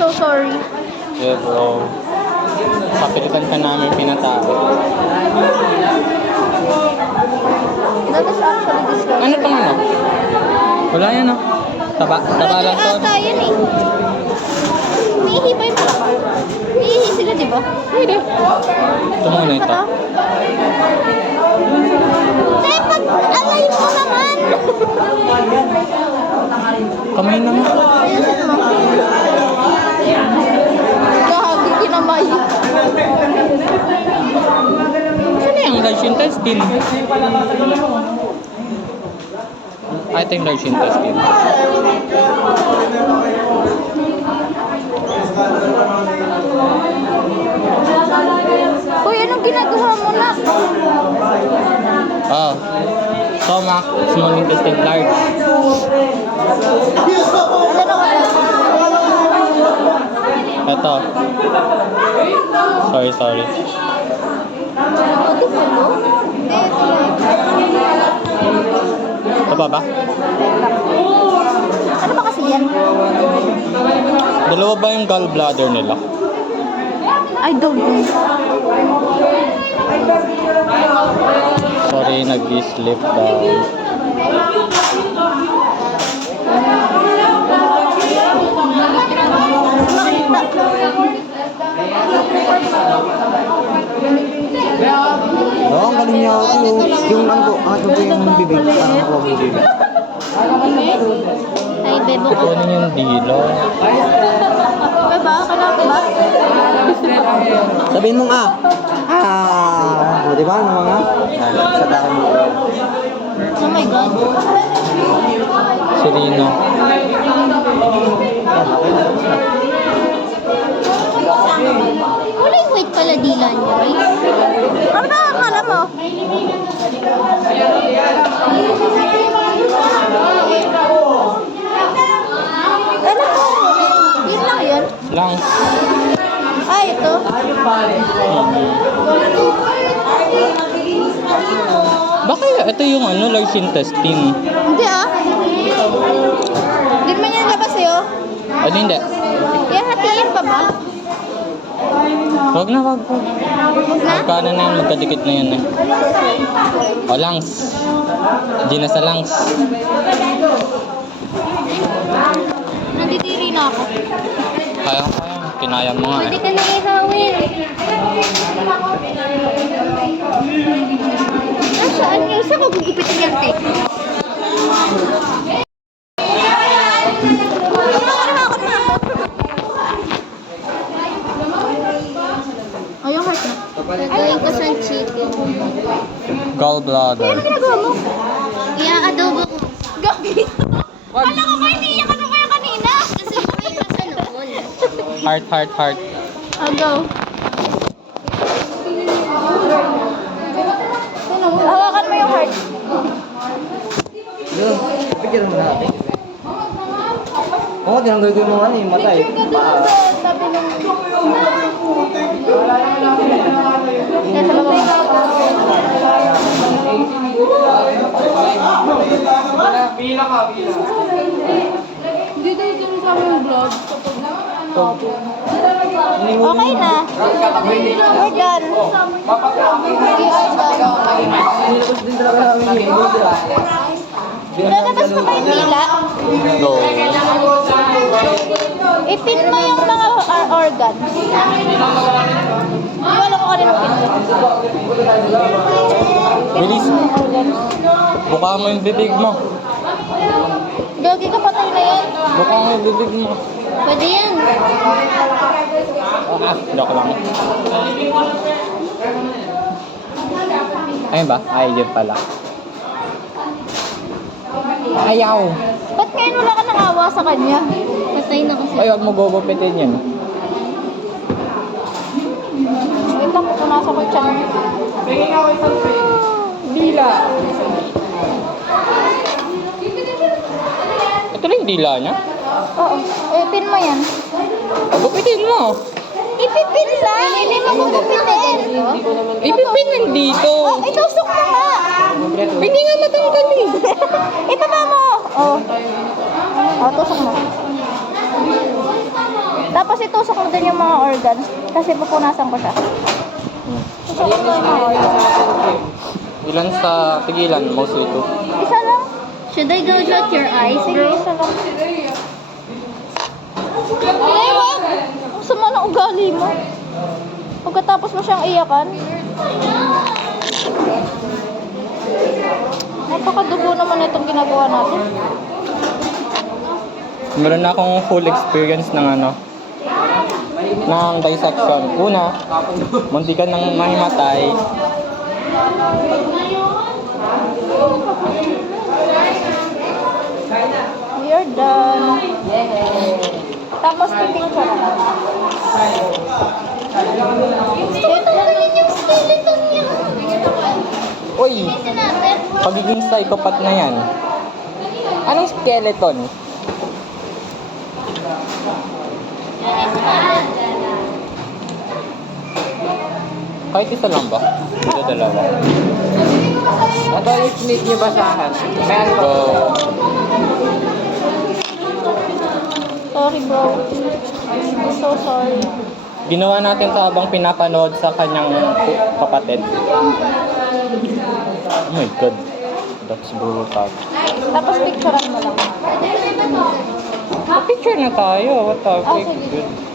so sorry. Yeah, bro. Kapilitan ka namin pinatawag. That is actually disgusting. Ano tong ano? Wala yan, no? Taba lang to. Ata yan eh. Mihi pa yung mga. Mihi sila, di ba? Pwede. Ito muna ito. Dapat alay mo naman. Kamay naman. Ayusin mo. Kahagi kinamay. Saan na yung large intestine? Ito yung large intestine. Uy, anong ginagawa mo na? Oh. Stomach, small intestine, large. Ano na wala? Ito. Sorry. Ito po to? Hindi, ito lang. Ito ba? Ano ba kasi yan? Dalawa ba yung gallbladder nila? I don't know. Sorry, nag-slip down. Oo, ang galing niya ako. Yung ano po yung bibig. Parang ako ang bibig. Ay, bebo ko. Kunin yung dilo. Beba, kailangan ko ba? Sabihin mo nga. O, di ba? Ano mga? Sa tayo mo. Oh my God. Si Rino. Kulay white pala dila niya, right? Ano ba akala mo? Ano po? Yun lang yun? Lang. Ah, ito? Baka ito yung ano, large intestine. Hindi ah. Hindi naman yan labas sa'yo. Ano hindi? Yan, hatiin pa ba? Wag na. Huwag na? Magkano na yan, magkadikit na yan eh. O, lungs. Di na sa lungs. Nanditiri na ako. Kaya. Kinaya mo nga Pwede eh. ka na ihawin. Nasaan yun? Saan ko gugupitin yan, te? Ay, yung heart na. Ay, ko sa chicken. Gallbladder. Ano ginagawa mo? Ia-adobo ko. Gabi. Kala ko ba iniiyak ka kaya kanina? Kasi may ka sa noon. Heart. I'll go. Hawakan mo yung heart. Yun, picture mo natin. Oo, tinanggal ko yung mga ano yung mata eh. Picture ka doon sa tabi ng... Yan, sa baba. Dito yung sa yung vlog. Okay na. We're done. We are done. Lalabas mo ba yung dila? Go. Ipin mo yung mga organ. Wala ko kanina pin. Bilis. Buka mo yung bibig mo. Gagi ka patay na yan. Buka mo yung bibig mo. Pwede yan. Joke lang. Ayun ba? Ay, yun pala. Ayaw. Ba't ngayon wala ka nang awa sa kanya? Patay na kasi. Ay, huwag mo gugupitin yun. Wait lang, pupunasan ko tiyan. Dila. Ito na yung dila niya. Oo. Ipin mo yan. Gupitin mo. Ipipin lang. Hindi mo gugupitin. Ipipin nandito. Oh, itusok mo nga. Hindi nga matanggal eh. Ibaba mo. Oh. Oh, tusok mo. Tapos Tapos itusok mo din yung mga organs. Kasi pupunasan ko siya. Hmm. Tusok mo yung mga organs. Ilan sa tigilan? Mostly 2. Isa lang. Should I gouge out your eyes? Sige, isa lang. Ay, wag! Ang sama ng ugali mo. Pagkatapos mo siyang iyakan. Napakadugo naman itong ginagawa natin. Meron na akong full experience ng ng dissection. Una, muntikan ng mahimatay. We are done. Tapos pipicture na. Gusto ko tanggalin yung skeleton niya. Uy! Ito natin. Pagiging psychopath na yan. Anong skeleton? Ito natin. Kahit isa lang ba? Ito dalawa. Ito yung need niyo basahan. Meron ko. Go. Sorry bro. I'm so sorry. Ginawa natin ito habang pinapanood sa kanyang kapatid. Oh my god. That's brutal. Tapos picturean mo lang. Picture na tayo. What the Ah, heck? sige. Good.